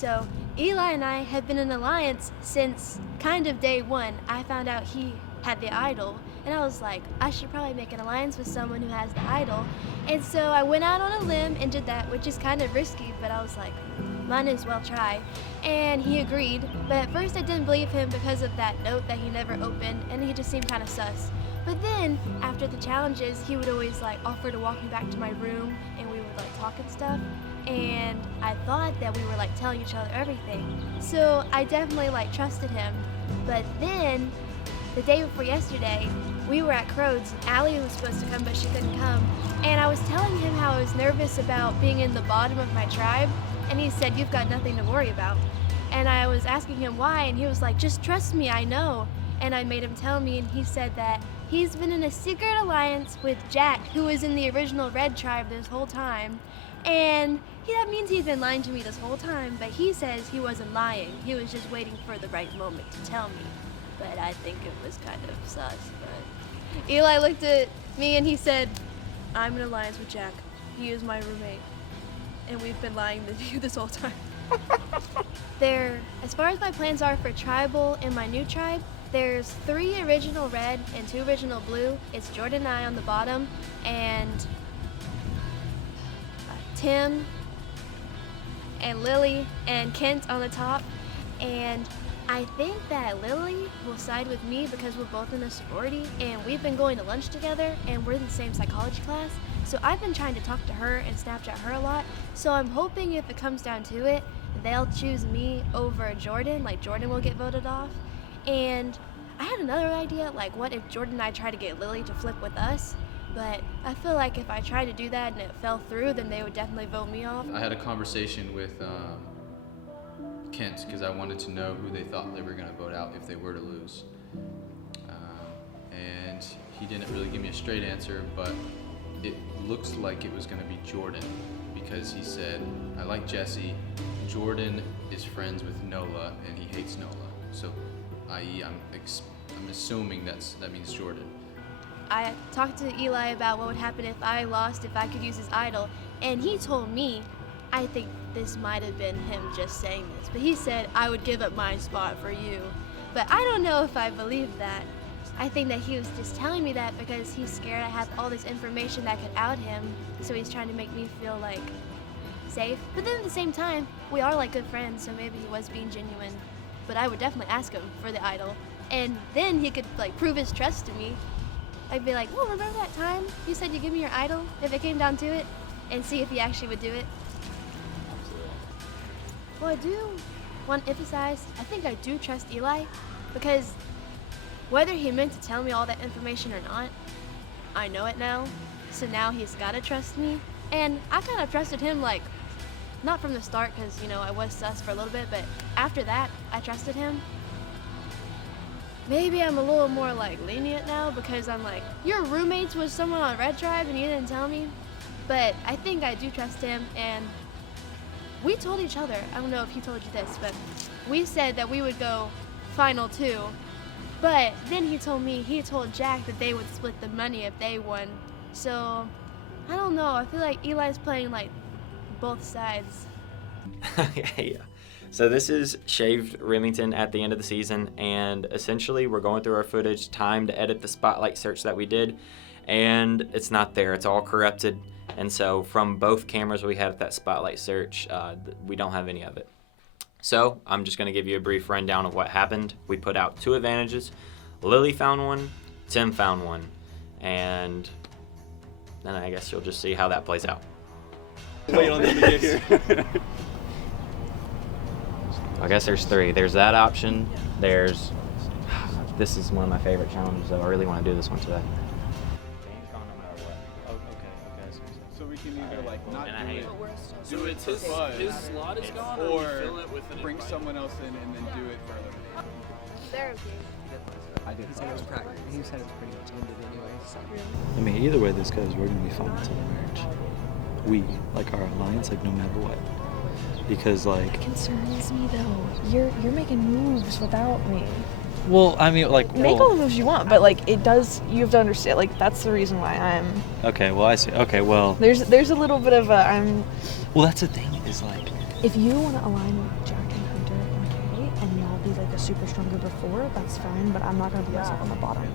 So Eli and I have been in an alliance since kind of day one. I found out he had the idol, and I was like, I should probably make an alliance with someone who has the idol. And so I went out on a limb and did that, which is kind of risky, but I was like, might as well try. And he agreed, but at first I didn't believe him because of that note that he never opened, and he just seemed kind of sus. But then, after the challenges, he would always like offer to walk me back to my room, and we would like talk and stuff. And I thought that we were like telling each other everything. So I definitely like trusted him. But then, the day before yesterday, we were at Crode's, and Allie was supposed to come, but she couldn't come. And I was telling him how I was nervous about being in the bottom of my tribe, and he said, you've got nothing to worry about. And I was asking him why, and he was like, just trust me, I know. And I made him tell me, and he said that he's been in a secret alliance with Jack, who was in the original Red tribe this whole time. And that means he's been lying to me this whole time, but he says he wasn't lying. He was just waiting for the right moment to tell me. But I think it was kind of sus. But Eli looked at me and he said, I'm in alliance with Jack. He is my roommate. And we've been lying to you this whole time. As far as my plans are for tribal in my new tribe, there's 3 original red and 2 original blue. It's Jordan and I on the bottom, and Tim and Lily and Kent on the top. And I think that Lily will side with me because we're both in a sorority, and we've been going to lunch together, and we're in the same psychology class. So I've been trying to talk to her and Snapchat her a lot. So I'm hoping if it comes down to it, they'll choose me over Jordan, like Jordan will get voted off. And I had another idea, like what if Jordan and I try to get Lily to flip with us? But I feel like if I tried to do that and it fell through, then they would definitely vote me off. I had a conversation with Kent because I wanted to know who they thought they were going to vote out if they were to lose. And he didn't really give me a straight answer, but it looks like it was going to be Jordan because he said, I like Jesse. Jordan is friends with Nola and he hates Nola. So, i.e., I'm assuming that means Jordan. I talked to Eli about what would happen if I lost, if I could use his idol, and he told me, I think this might have been him just saying this, but he said, I would give up my spot for you. But I don't know if I believe that. I think that he was just telling me that because he's scared I have all this information that could out him, so he's trying to make me feel like safe. But then at the same time, we are like good friends, so maybe he was being genuine. But I would definitely ask him for the idol, and then he could like prove his trust to me. I'd be like, oh, remember that time you said you'd give me your idol if it came down to it? And see if he actually would do it. Well, I do want to emphasize, I think I do trust Eli, because whether he meant to tell me all that information or not, I know it now. So now he's got to trust me. And I kind of trusted him, like, not from the start, because, you know, I was sus for a little bit, but after that, I trusted him. Maybe I'm a little more like lenient now because I'm like, you're roommates with someone on Red Tribe and you didn't tell me. But I think I do trust him, and we told each other, I don't know if he told you this, but we said that we would go final 2. But then he told Jack that they would split the money if they won. So I don't know, I feel like Eli's playing like both sides. Yeah. So this is Shaved Remington at the end of the season, and essentially we're going through our footage, time to edit the spotlight search that we did, and it's not there. It's all corrupted, and so from both cameras we had at that spotlight search, we don't have any of it. So I'm just going to give you a brief rundown of what happened. We put out 2 advantages. Lily found one, Tim found one, and then I guess you'll just see how that plays out. Wait on the I guess there's 3. There's that option. There's... This is one of my favorite challenges, though. I really want to do this one today. So we can either like not do it his slot is gone, or fill it with an bring someone else in and then do it for elimination. They're okay. I did. He said it was pretty much ended anyway. So. I mean, either way this goes, we're going to be fine until the marriage. We, like our alliance, like no matter what. Because like... It concerns me though. You're making moves without me. Well, I mean, like... Make all the moves you want, but like it does, you have to understand, like that's the reason why I'm... Okay, well I see. Okay, well... There's a little bit of a, I'm... Well, that's the thing, is like... If you want to align with Jack, super stronger before, that's fine, but I'm not going to put myself on the bottom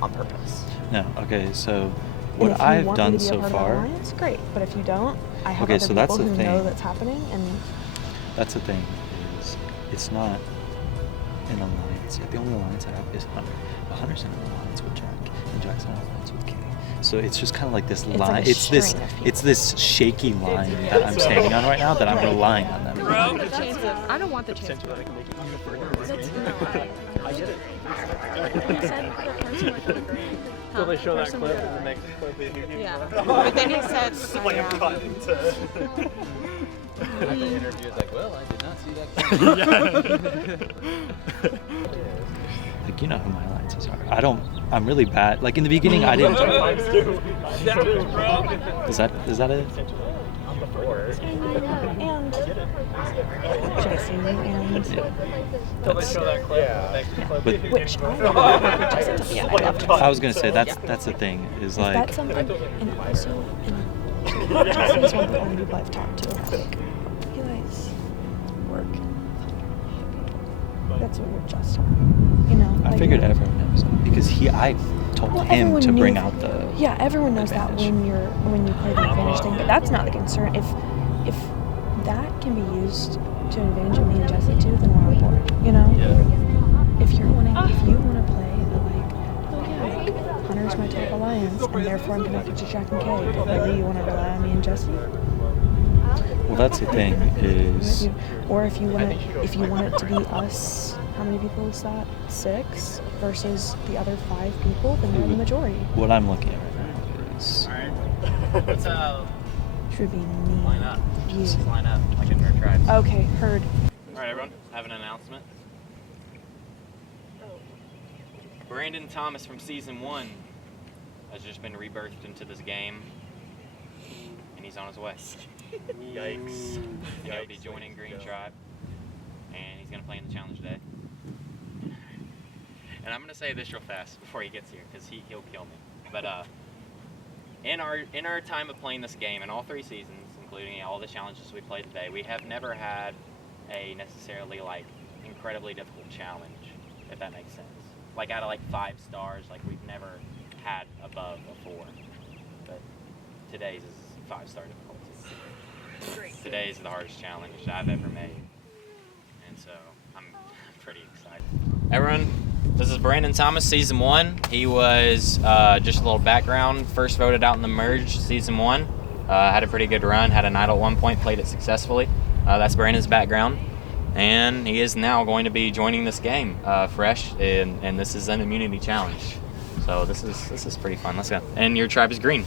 on purpose. No, okay, so And what if you I've want done me to be a so part of far, that alliance, great. But if you don't, I have Okay, other so that's people the who know thing. that's happening, and that's the thing, is it's not an alliance. The only alliance I have is Hunter. But Hunter's in an alliance with Jack, and Jack's in an alliance with Kay. So it's just kind of like this It's line. like a it's this. string of people. It's this shaky line that I'm standing on right now that I'm Right. relying on them. I don't want the chance. So they show that clip in the next clip. Yeah. But then he said, At the interview, it's like, well, I did not see that. Like, you know who my alliances are. I'm really bad. Like in the beginning, I didn't. Is that it? and Jesse and So they show that clip in the next clip. But which I loved. I was gonna say that's the thing is like That's something, and also, Jesse's one of the only people I've talked to about like, you guys work. That's what you're just on. You know. I like, figured everyone knows that because I told Well, him everyone to bring knew- out the. Yeah, everyone knows that advantage. when you play the advantage thing, but that's not the concern. If that can be used to advantage of me and Jesse too, then we're on board. You know. If you want to play the like, oh yeah, like Hunter's my top alliance, and therefore I'm connected to Jack and Kay, but really you want to rely on me and Jesse. Well, that's the thing is Or if you want it to be us, how many people is that? 6 versus the other 5 people, then you're the majority. what I'm looking at right now is Should be me. Line up. You. Just line up like in our tribes. Okay, heard. All right, everyone, I have an announcement. Brandon Thomas from season 1 has just been rebirthed into this game, and he's on his way. Yikes. And he'll be joining Green Tribe, and he's going to play in the challenge today. And I'm going to say this real fast before he gets here, because he'll kill me. But in our time of playing this game, in all 3 seasons, including all the challenges we played today, we have never had a necessarily like incredibly difficult challenge, if that makes sense. Like out of like 5 stars, like we've never had above a 4. But today's is 5-star difficulty. Today's the hardest challenge I've ever made. And so I'm pretty excited. Everyone, this is Brandon Thomas, season 1. He was just a little background, first voted out in the merge season 1. Had a pretty good run, had an idol at one point, played it successfully. That's Brandon's background. And he is now going to be joining this game fresh, and this is an immunity challenge. So this is pretty fun. Let's go. And your tribe is green.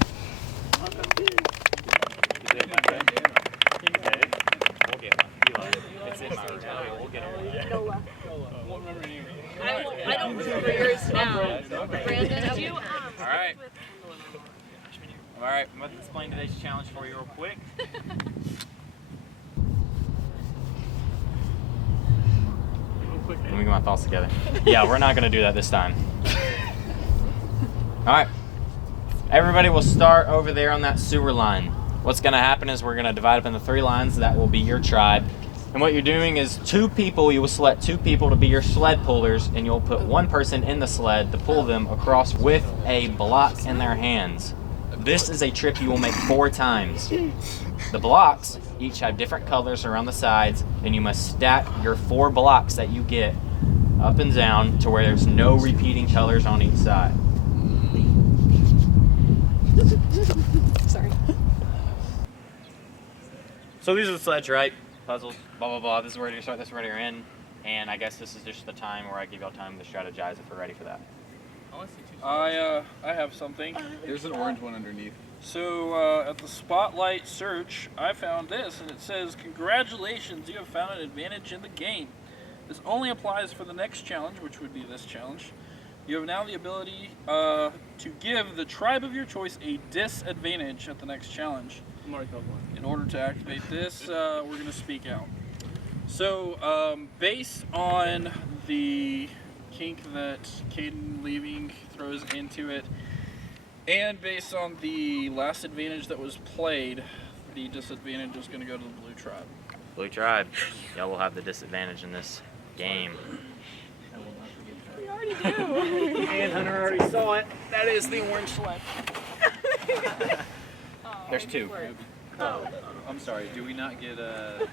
It's in my room. We'll get it. I don't remember yours now. Brandon, do you? All right. All right. I'm going to explain today's challenge for you real quick. Let me get my thoughts together. Yeah, we're not going to do that this time. All right. Everybody will start over there on that sewer line. What's going to happen is we're going to divide up into 3 lines. That will be your tribe. And what you're doing is 2 people, you will select 2 people to be your sled pullers, and you'll put 1 person in the sled to pull them across with a block in their hands. This is a trip you will make 4 times. The blocks each have different colors around the sides, and you must stack your 4 blocks that you get up and down to where there's no repeating colors on each side. Sorry. So these are the sleds, right? Puzzles, blah, blah, blah. This is where you start, this is where you're in. And I guess this is just the time where I give y'all time to strategize if we're ready for that. I have something. There's an orange one underneath. So at the Spotlight search, I found this, and it says, "Congratulations, you have found an advantage in the game. This only applies for the next challenge, which would be this challenge. You have now the ability to give the tribe of your choice a disadvantage at the next challenge. In order to activate this, we're going to speak out. So based on the kink that Caden leaving throws into it, and based on the last advantage that was played, the disadvantage is going to go to the blue tribe. Blue tribe, y'all will have the disadvantage in this game. And Hunter already saw it. That is the orange sled. There's two. I'm sorry. Do we not get a?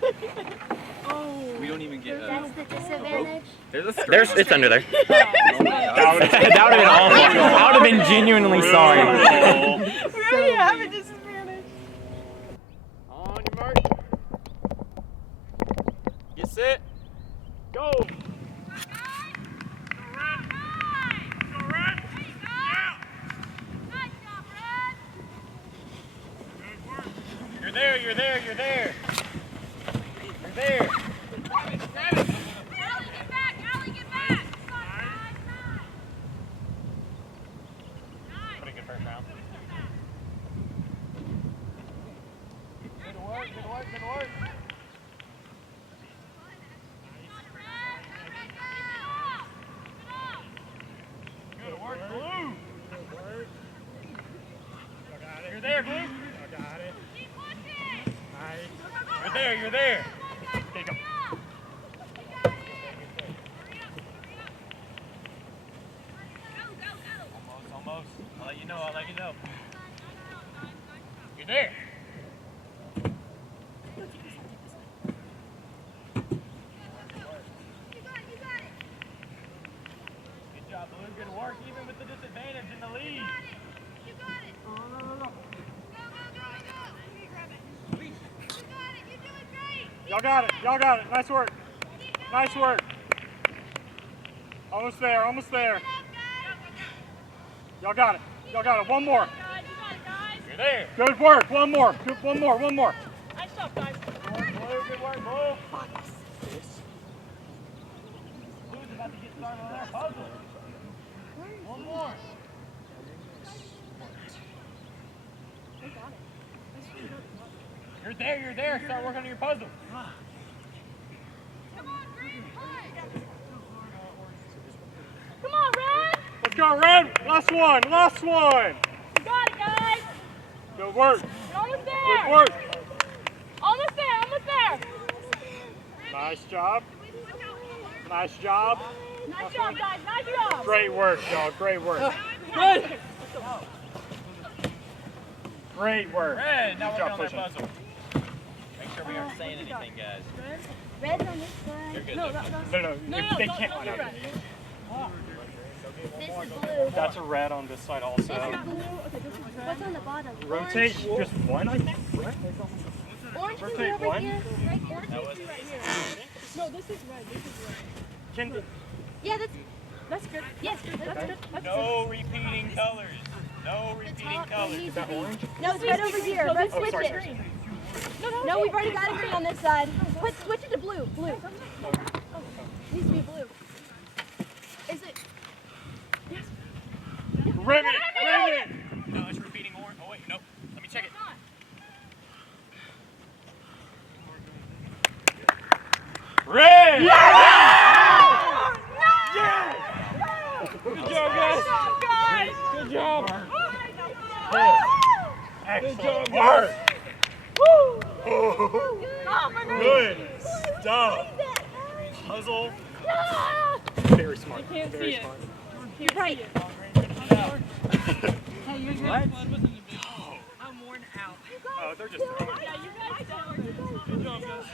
We don't even get a. That's the disadvantage. There's it's under there. That would have been awful. I would have been genuinely sorry. We already have a disadvantage. On your mark. Get set. Go. You're there, you're there, you're there. You're there. Pretty good first round. Good work, good work, good work. Good work, Blue. You're there, Blue. Got it. Nice. You're there, you're there. Take him. Almost. I'll let you know, I'll let you know. You're there. Good job, Blue. Good work, even with the disadvantage in the lead. Y'all got it. Y'all got it. Nice work. Nice work. Almost there. Almost there. Y'all got it. Y'all got it. One more. You're there. Good work. One more. Good. One more. One more. Nice job, guys. Good work, Blue. Blue's about to get started on our puzzle. One more. You're there, you're there. Start working on your puzzle. Come on, Red. Let's go, Red. Last one. Last one. You got it, guys. Good work. You're almost there. Good work. Almost there, almost there. Nice job. Nice job. Nice job, guys. Nice job. Great work, y'all. Great work. Good. Great work. Red. Now Good we're job on that pushing. puzzle. Make sure we aren't saying anything, guys. Red's on this side. You're good. No, they can't line up. This is blue. That's a red on this side also. This is blue. What's on the bottom? Rotate just one, I think. Right? Orange can be Rotate over one. here. Right? Orange That was. No, this is red. This is red. Can, Yeah, That's good. yes, that's good. That's No repeating colors. No repeating colors. is that orange? No, it's right over here. No, Let's this switch sorry, it. sorry. No, we've already got a green on this side. Switch it to blue. Blue. Needs to be blue. Is it? Ribbon! Ribbon! No, it's repeating orange. Oh wait, no. Let me check it. Red! Yeah! Good job, guys. Guys! Good job. Excellent Woo! work. Oh, my God. Good stuff. Puzzle. Very smart. You can't Very see it. smart. You're right. What? I'm worn out. Oh, they're just throwing. Yeah, you guys Good job, guys.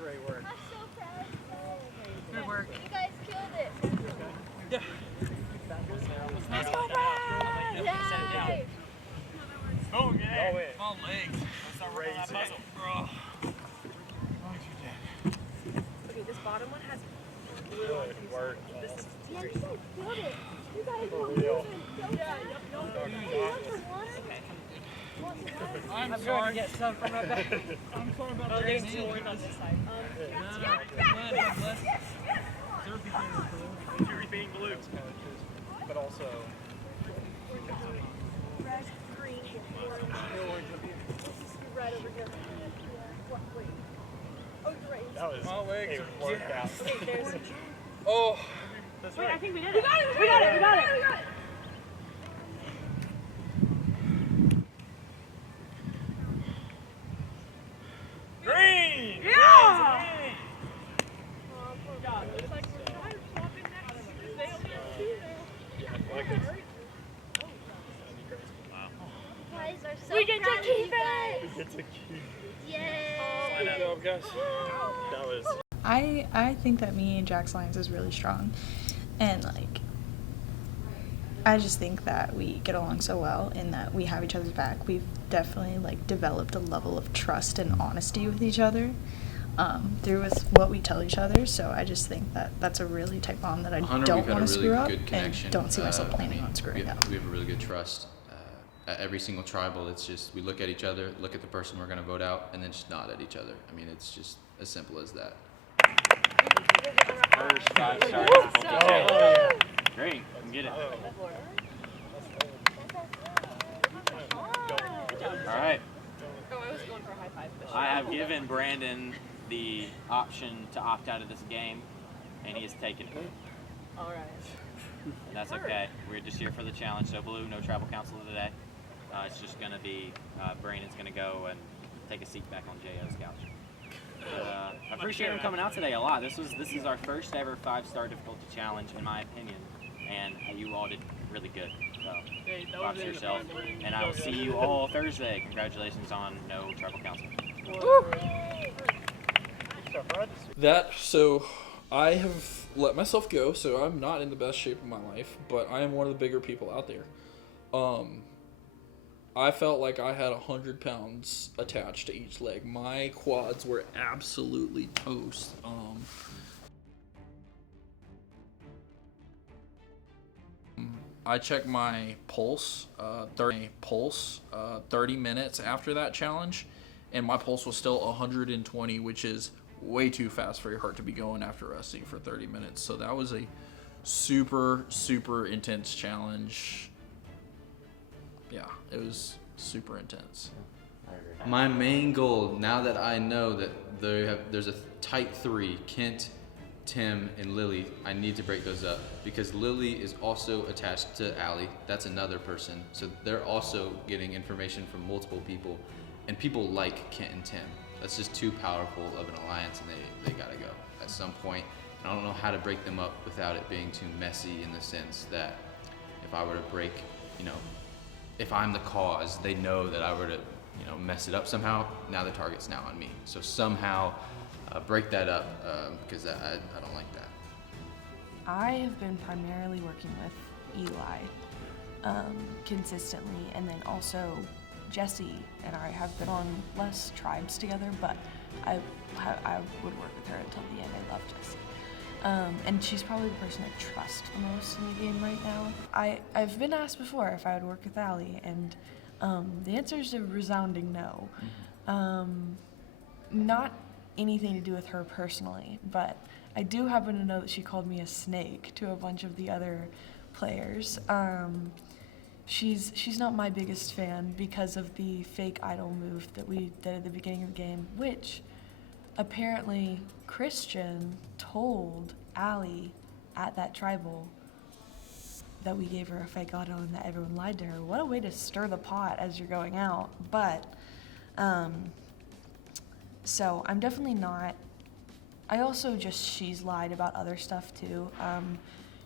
Great work. I'm so proud. Good work. You guys killed it. Let's go, Red! Yay! Oh, yeah. Go in. Small legs. Let's start working on that Crazy. puzzle. Okay, this bottom one has Good work. this is Yeah, you guys killed it. You guys For were real. moving so fast. You want some water? Want some water? I'm sorry to get some from my back. I'm sorry about that. there's two orange on this side. Two repeating blue. But also. Red, green, orange. Red over here. Wait. Oh, you're right. That was Small legs a workout. Oh. That's Wait, I right. think we did it. We got it. We got it. Green! Yeah! It's like we're swapping next. Guys are so we get to keep it. Yay! Good job, guys. That was. I think that me and Jack's Alliance is really strong, and like I just think that we get along so well and that we have each other's back. We've definitely like developed a level of trust and honesty with each other through with what we tell each other. So I just think that that's a really tight bond that I Hunter, don't we've had want a to really screw up good and connection. don't see myself planning on we screwing have, up. we have a really good trust. At every single tribal, it's just we look at each other, look at the person we're going to vote out, and then just nod at each other. I mean, it's just as simple as that. First 5-star. Great, come get it. All right. Oh, I was going for a high five. But I have given Brandon the option to opt out of this game, and he has taken it. all right. And that's okay. We're just here for the challenge. So, Blue, no tribal council today. It's just going to be Brandon's going to go and take a seat back on J.O.'s couch. But, I appreciate him coming out today a lot. This is our first ever 5-star difficulty challenge, in my opinion, and you all did really good. So, props to yourself. And I will see you all Thursday. Congratulations on no tribal council. So I have let myself go, so I'm not in the best shape of my life, but I am one of the bigger people out there. I felt like I had 100 pounds attached to each leg. My quads were absolutely toast. I checked my pulse, 30 minutes after that challenge, and my pulse was still 120, which is way too fast for your heart to be going after resting for 30 minutes. So that was a super, super intense challenge. Yeah, it was super intense. My main goal, now that I know that there's a tight 3, Kent, Tim, and Lily, I need to break those up because Lily is also attached to Allie. That's another person. So they're also getting information from multiple people, and people like Kent and Tim. That's just too powerful of an alliance, and they gotta go at some point. And I don't know how to break them up without it being too messy, in the sense that if I were to break, if I'm the cause, they know that I were to, mess it up somehow. Now the target's now on me. So somehow break that up because I don't like that. I have been primarily working with Eli consistently, and then also Jessie and I have been on less tribes together, but I would work with her until the end. I love Jessie. And she's probably the person I trust the most in the game right now. I've been asked before if I would work with Allie, and the answer is a resounding no. Not anything to do with her personally, but I do happen to know that she called me a snake to a bunch of the other players. She's not my biggest fan because of the fake idol move that we did at the beginning of the game, which apparently Christian told Allie at that tribal that we gave her a fake idol and that everyone lied to her. What a way to stir the pot as you're going out. But so I'm definitely not. I also she's lied about other stuff too.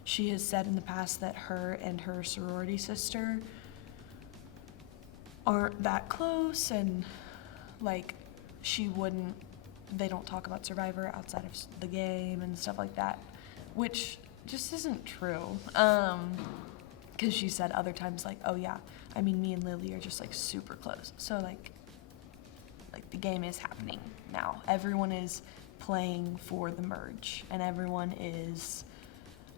She has said in the past that her and her sorority sister aren't that close, and like they don't talk about Survivor outside of the game and stuff like that, which just isn't true. Because she said other times like, oh yeah, I mean me and Lily are just like super close. So like the game is happening now. Everyone is playing for the merge, and everyone is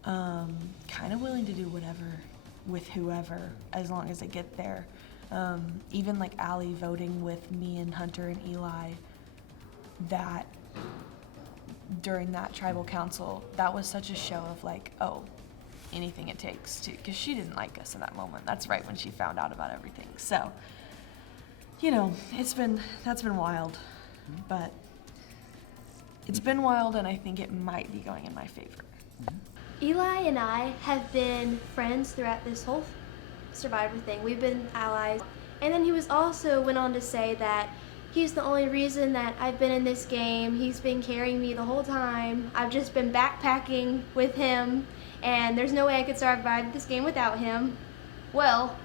kind of willing to do whatever with whoever as long as they get there. Even like Allie voting with me and Hunter and Eli, that during that tribal council, that was such a show of like, oh, anything it takes to, because she didn't like us in that moment. That's right when she found out about everything. So, that's been wild, but it's been wild, and I think it might be going in my favor. Eli and I have been friends throughout this whole Survivor thing. We've been allies. And then he went on to say that he's the only reason that I've been in this game. He's been carrying me the whole time. I've just been backpacking with him, and there's no way I could survive this game without him. Well,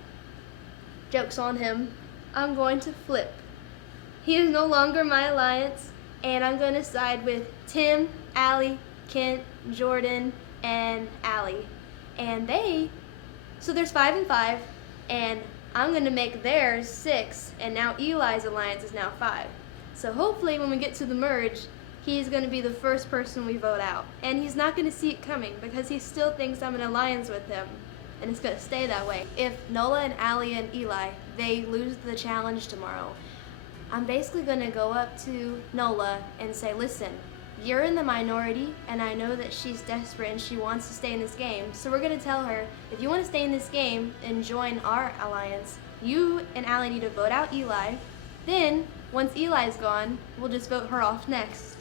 joke's on him. I'm going to flip. He is no longer my alliance, and I'm going to side with Tim, Allie, Kent, Jordan, and Allie. And so there's 5 and 5, and I'm going to make theirs 6, and now Eli's alliance is now 5. So hopefully when we get to the merge, he's going to be the first person we vote out. And he's not going to see it coming because he still thinks I'm in alliance with him. And it's going to stay that way. If Nola and Allie and Eli, they lose the challenge tomorrow, I'm basically going to go up to Nola and say, listen, you're in the minority, and I know that she's desperate and she wants to stay in this game. So we're going to tell her, if you want to stay in this game and join our alliance, you and Allie need to vote out Eli. Then, once Eli's gone, we'll just vote her off next.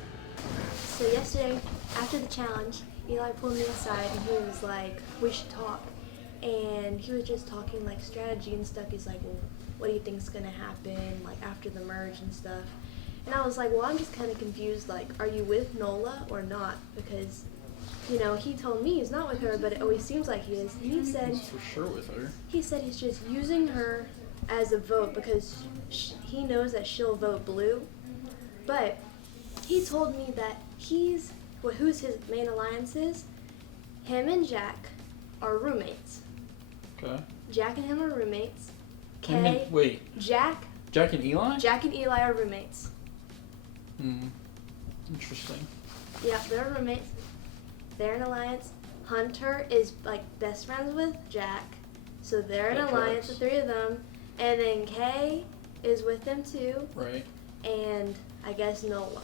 So yesterday, after the challenge, Eli pulled me aside and he was like, we should talk. And he was just talking like strategy and stuff. He's like, well, what do you think's gonna happen like after the merge and stuff? And I was like, well, I'm just kind of confused. Like, are you with Nola or not? Because, you know, he told me he's not with her, but it always seems like he is. And he said He's for sure with her. He said he's just using her as a vote because he knows that she'll vote blue. But he told me that who's his main alliance is? Him and Jack are roommates. Okay. Jack and him are roommates. Wait. Jack and Eli? Jack and Eli are roommates. Interesting. Yeah, they're roommates. They're an alliance. Hunter is like best friends with Jack. So they're an That alliance, tracks. the 3 of them. And then Kay is with them too. Right. And I guess Nola.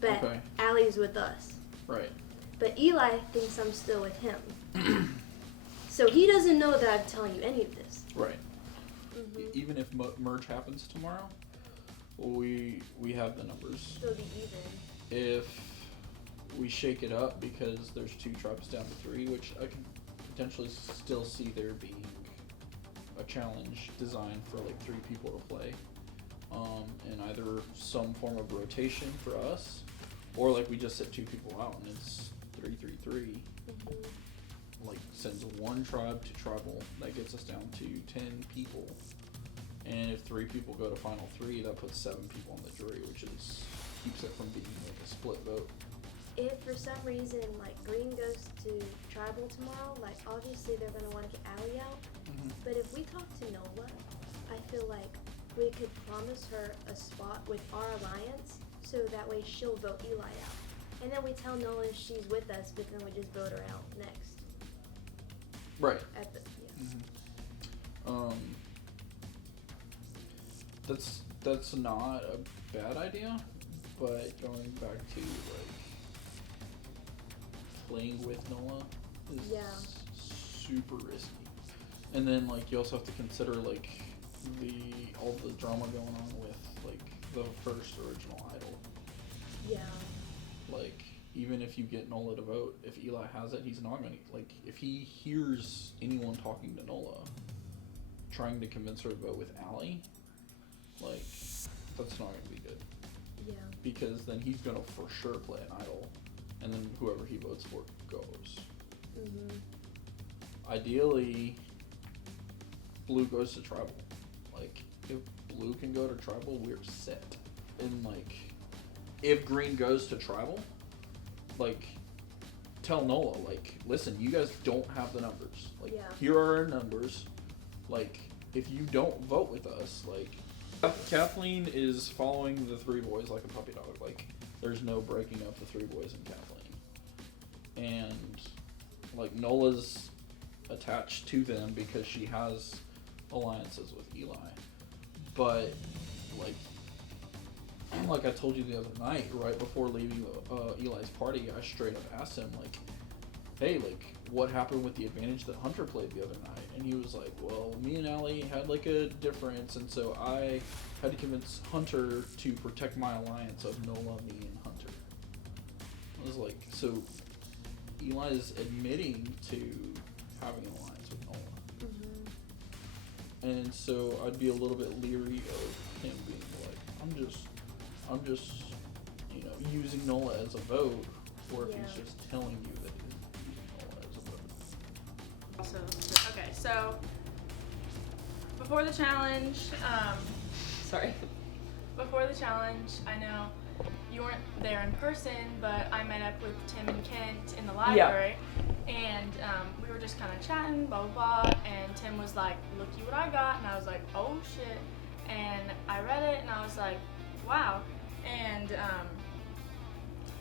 But Okay. Allie's with us. Right. But Eli thinks I'm still with him. So he doesn't know that I'm telling you any of this. Right. Mm-hmm. Even if merge happens tomorrow, we have the numbers. Still be even. If we shake it up because there's 2 tribes down to 3, which I can potentially still see there being a challenge designed for like 3 people to play, and either some form of rotation for us, or like we just set 2 people out and it's 3-3-3. Like sends 1 tribe to tribal, that gets us down to 10 people. And if 3 people go to final 3, that puts 7 people on the jury, which keeps it from being like a split vote. If for some reason like Green goes to tribal tomorrow, like obviously they're gonna want to get Allie out. But if we talk to Nola, I feel like we could promise her a spot with our alliance, so that way she'll vote Eli out. And then we tell Nola she's with us, but then we just vote her out next. Right. At the, That's not a bad idea, but going back to like playing with Nola is super risky. And then like you also have to consider like all the drama going on with like the first original idol. Yeah. Like even if you get Nola to vote, if Eli has it, he's not gonna like if he hears anyone talking to Nola trying to convince her to vote with Allie, like that's not gonna be good. Yeah. Because then he's gonna for sure play an idol, and then whoever he votes for goes. Ideally, Blue goes to tribal. Like if Blue can go to tribal, we're set. And like if Green goes to tribal, like tell Nola, like, listen, you guys don't have the numbers. Like here are our numbers. Like if you don't vote with us, like Kathleen is following the 3 boys like a puppy dog. Like there's no breaking up the 3 boys and Kathleen. And like Nola's attached to them because she has alliances with Eli. But like I told you the other night, right before leaving Eli's party, I straight up asked him like, hey, like what happened with the advantage that Hunter played the other night? And he was like, well, me and Allie had like a difference, and so I had to convince Hunter to protect my alliance of Nola, me, and Hunter. I was like, so Eli's admitting to having an alliance with Nola. And so I'd be a little bit leery of him being like, I'm just, you know, using Nola as a vote, or if he's just telling you that he's using Nola as a vote. Okay, so before the challenge, sorry. Before the challenge, I know you weren't there in person, but I met up with Tim and Kent in the library, and we were just kind of chatting, blah blah blah. And Tim was like, "Looky what I got," and I was like, "Oh shit!" And I read it, and I was like, "Wow!" And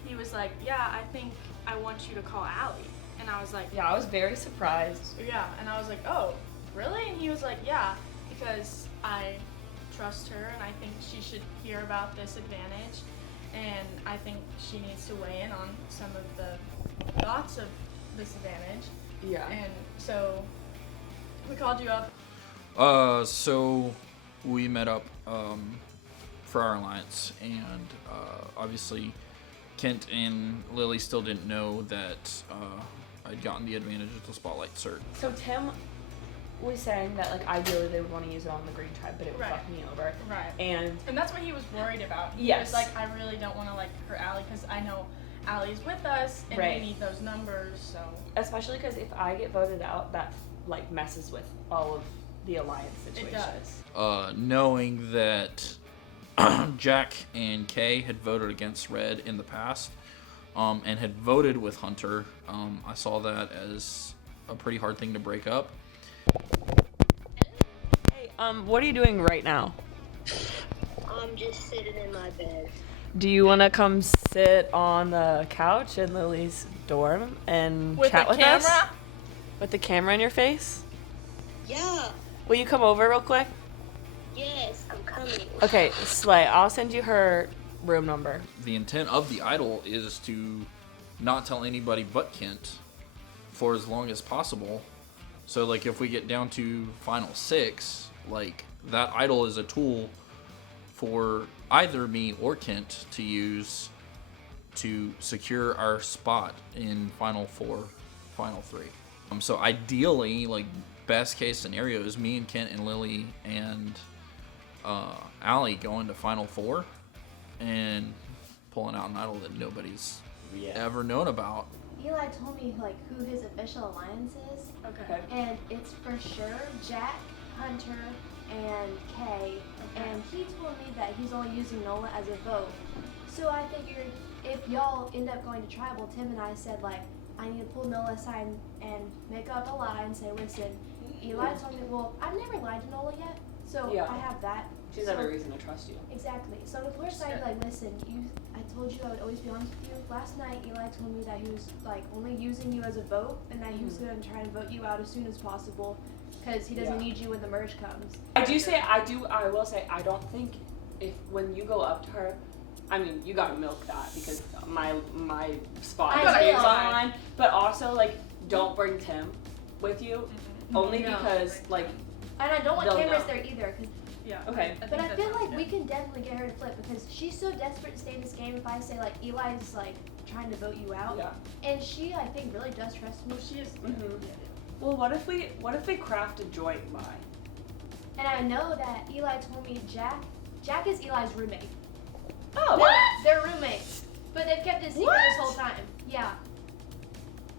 he was like, "Yeah, I think I want you to call Allie." And I was like, Yeah, I was very surprised. "Yeah," and I was like, "Oh, really?" And he was like, "Yeah, because I trust her, and I think she should hear about this advantage, and I think she needs to weigh in on some of the thoughts of this advantage." Yeah. And so we called you up. So we met up for our alliance, and obviously Kent and Lily still didn't know that I'd gotten the advantage of the spotlight cert. So Tim was saying that like ideally they would want to use it on the green tribe, but it would Right. fuck me over. Right. And that's what he was worried about. He Yes. was like, "I really don't want to like hurt Allie because I know Allie's with us, and Right. we need those numbers." So especially because if I get voted out, that like messes with all of the alliance situation. it does. Knowing that Jack and Kay had voted against Red in the past, and had voted with Hunter, I saw that as a pretty hard thing to break up. Hey, what are you doing right now? I'm just sitting in my bed. Do you want to come sit on the couch in Lily's dorm and With chat the with us? camera? With the camera in your face? Yeah. Will you come over real quick? Yes, I'm coming. Okay, Slay, I'll send you her room number. The intent of the idol is to not tell anybody but Kent for as long as possible. So like if we get down to final 6, like that idol is a tool for either me or Kent to use to secure our spot in final 4, final 3. So ideally, like best case scenario is me and Kent and Lily and Allie going to final 4 and pulling out an idol that nobody's ever known about. Eli told me like who his official alliance is. Okay. And it's for sure Jack, Hunter, and Kay. And he told me that he's only using Nola as a vote. So I figured if y'all end up going to tribal, Tim and I said like, I need to pull Nola aside and make up a lie and say, listen, Eli told me, well, I've never lied to Nola yet, so Yeah. I have that. She's So- every reason to trust you. Exactly. So of course I'd be like, listen, I told you I would always be honest with you. Last night Eli told me that he was like only using you as a vote, and that he was going to try and vote you out as soon as possible, because he doesn't need you when the merge comes. I will say, I don't think when you go up to her, I mean, you gotta milk that because my spot I is will. on. But also, like, don't bring Tim with you, only No. because, like, And I don't want They'll cameras know. there either. Yeah. okay. But I feel like we can definitely get her to flip, because she's so desperate to stay in this game. If I say like Eli's like trying to vote you out, Yeah. and she I think really does trust me. She is. Well, what if we craft a joint lie? And I know that Eli told me Jack is Eli's roommate. Oh, They're roommates, but they've kept it secret this whole time. Yeah.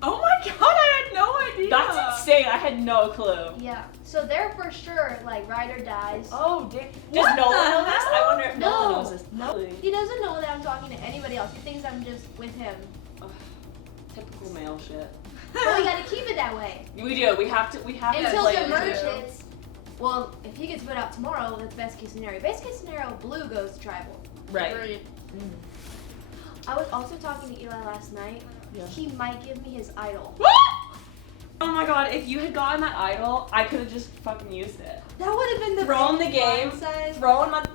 Oh my god, I had no idea. That's insane. I had no clue. Yeah. So they're for sure like ride or dies. Oh, does What Nolan the know this? I hell? wonder if Nolan No. knows this. No. He doesn't know that I'm talking to anybody else. He thinks I'm just with him. Ugh, typical male shit. But we gotta keep it that way. We do. We have to Until play the it merge too. hits. Well, if he gets put out tomorrow, that's best case scenario. Best case scenario, Blue goes to tribal. Right. Agreed. I was also talking to Eli last night. Yeah. He might give me his idol. Oh my god, if you had gotten that idol, I could have just fucking used it. That would have been the Thrown the game, blindside.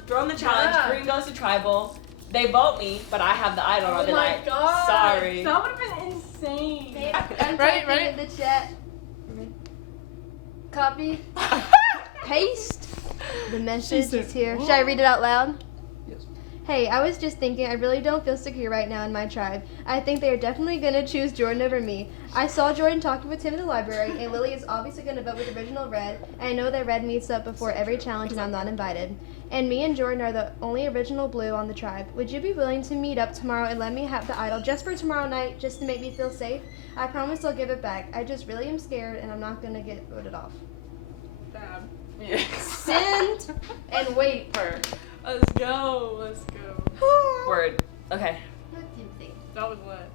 thrown the challenge, Yeah. Green goes to tribal, they vote me, but I have the idol, I'll be my like, god. sorry. That would have been insane. Babe, I'm Right, typing right. in the chat. Copy. Paste. The message is here. Should I read it out loud? Yes. Hey, I was just thinking I really don't feel secure right now in my tribe. I think they are definitely going to choose Jordan over me. I saw Jordan talking with Tim in the library, and Lily is obviously going to vote with Original Red, and I know that Red meets up before every challenge and I'm not invited. And me and Jordan are the only Original Blue on the tribe. Would you be willing to meet up tomorrow and let me have the idol just for tomorrow night, just to make me feel safe? I promise I'll give it back. I just really am scared, and I'm not going to get voted off. Fab. Yeah. Send and wait for. Let's go. Let's go. Word. Okay. That was what?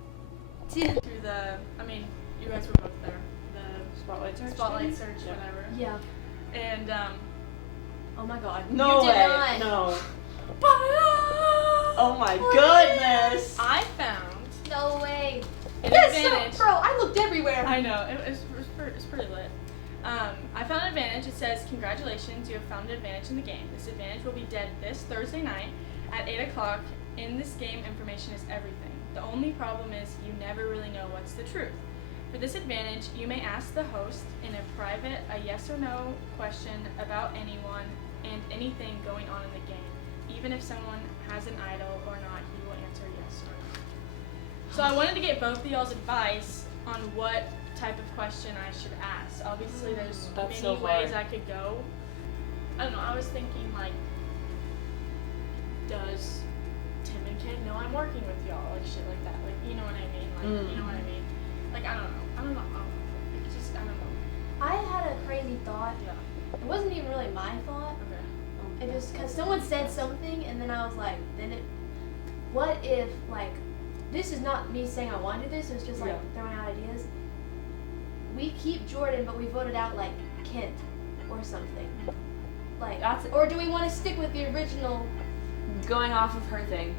Tim. Through the. I mean, you guys were both there. The Spotlight search. spotlight search, whatever. Yeah. And oh my God. No You did way. not. No. Oh my goodness. I found No way. an Yes, advantage. so, bro, I looked everywhere. I know, it's pretty lit. I found an advantage. It says, congratulations, you have found an advantage in the game. This advantage will be dead this Thursday night at 8 o'clock. In this game, information is everything. The only problem is you never really know what's the truth. For this advantage, you may ask the host in a private a yes or no question about anyone and anything going on in the game. Even if someone has an idol or not, he will answer yes or no. So I wanted to get both of y'all's advice on what type of question I should ask. Obviously, there's That's many so ways hard. I could go. I don't know. I was thinking like, does Tim and Ken know I'm working with y'all? Like shit like that. Like you know what I mean? Like you know what I mean? Like I don't know. It's just I don't know. I had a crazy thought. Yeah. It wasn't even really my thought. Okay. It just because someone said something, and then I was like, what if like, this is not me saying I want to do this. It's just like throwing out ideas. We keep Jordan, but we voted out like Kent or something. Like, or do we want to stick with the original? Going off of her thing,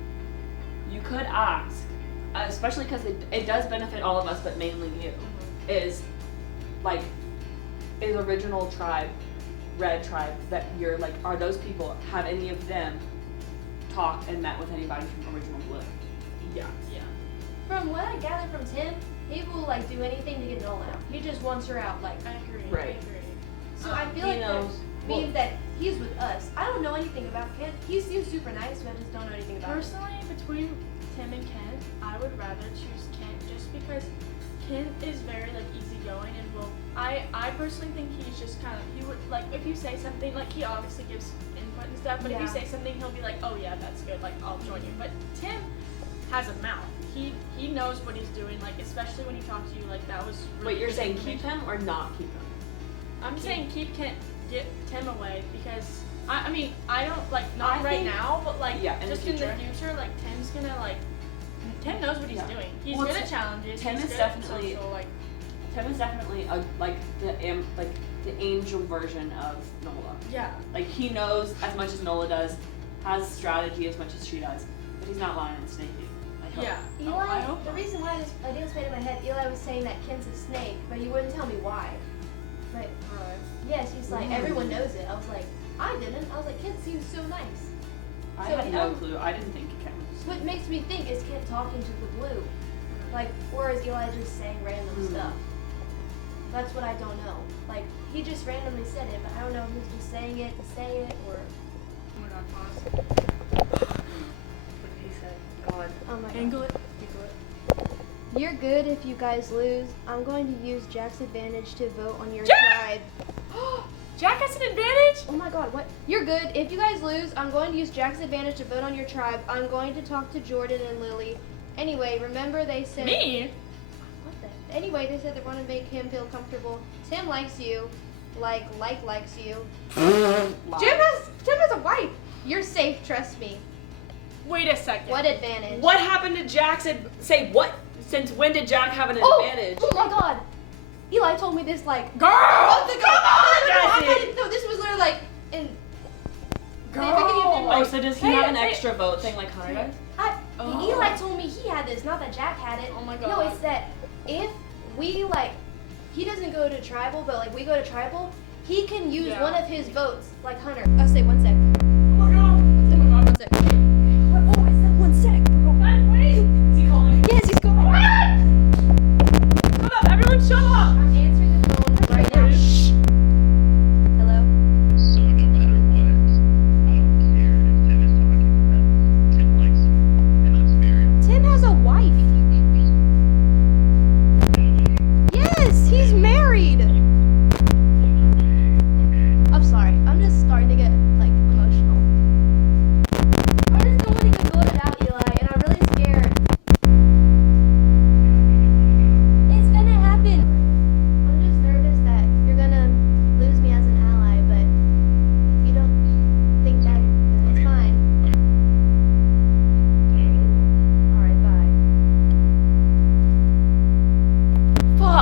you could ask, especially because it does benefit all of us, but mainly you, is like, is original tribe, red tribe, that you're like, are those people, have any of them talked and met with anybody from original blue? Yeah. From what I gathered from Tim, he will like do anything to get Nola out. He just wants her out. Like, I agree. Right. I agree. so I feel like that means that he's with us. I don't know anything about Kent. He seems super nice, but I just don't know anything about him. Personally, between Tim and Kent, I would rather choose Kent just because Kent is very like easygoing and will. I personally think he's just kind of, he would like if you say something, like he obviously gives input and stuff, but if you say something, he'll be like, oh yeah, that's good, like I'll join you. But Tim has a mouth. He knows what he's doing, like especially when he talks to you, like that was. Really Wait, you're good saying keep information. him or not keep him? I'm saying keep Kent, get Tim away because I mean I don't like not I right think- now, but like in just the in the future. future, like Tim's gonna like Tim knows what he's doing. He's Well, good at challenges. Tim he's is good definitely- at social, like Tim is definitely the angel version of Nola. yeah. Like he knows as much as Nola does, has strategy as much as she does, but he's not lying and snaky. I hope. Yeah. Eli, I hope the not. reason why this idea was made in my head, Eli was saying that Kent's a snake, but he wouldn't tell me why. But yes, he's like, everyone knows it. I was like, I didn't. I was like, Kent seems so nice. I So, had no clue. I didn't think Ken was. What makes me think is Kent talking to the blue, like, or is Eli just saying random stuff? That's what I don't know. Like, he just randomly said it, but I don't know if he was just saying it to say it or. Oh my god, pause. What did he say? God. Oh my god. Angle it. You're good if you guys lose. I'm going to use Jack's advantage to vote on your Jack! tribe. Jack has an advantage? Oh my god, what? You're good. If you guys lose, I'm going to use Jack's advantage to vote on your tribe. I'm going to talk to Jordan and Lily. Anyway, remember they said... Me? What the? Anyway, they said they want to make him feel comfortable. Tim likes you. Likes you. Tim has a wife. You're safe, trust me. Wait a second. What advantage? What happened to Jack? Say what? Since when did Jack have an advantage? Oh my god. Eli told me this like... Girl! months ago. Jesse! No, this was literally like in... Girl! Oh, so does he have an extra vote thing like Hunter does? Eli told me he had this, not that Jack had it. Oh my god. No, it's that if we like, he doesn't go to tribal, but like we go to tribal, he can use one of his votes, like Hunter. I'll say 1 sec. Oh my god. One sec. Oh, I said 1 sec, bro. Wait. Is he calling? Yes, he's calling. Shut up, everyone shut up! I'm answering the phone right now. Shh. Hello? So no matter what, I don't care if Tim is talking about Tim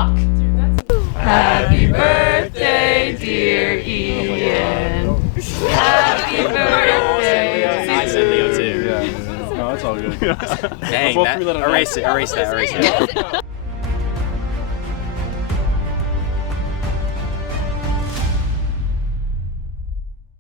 Fuck. Happy birthday, dear Ian. Happy birthday. I said Leo too. No, it's all good. Dang, erase that.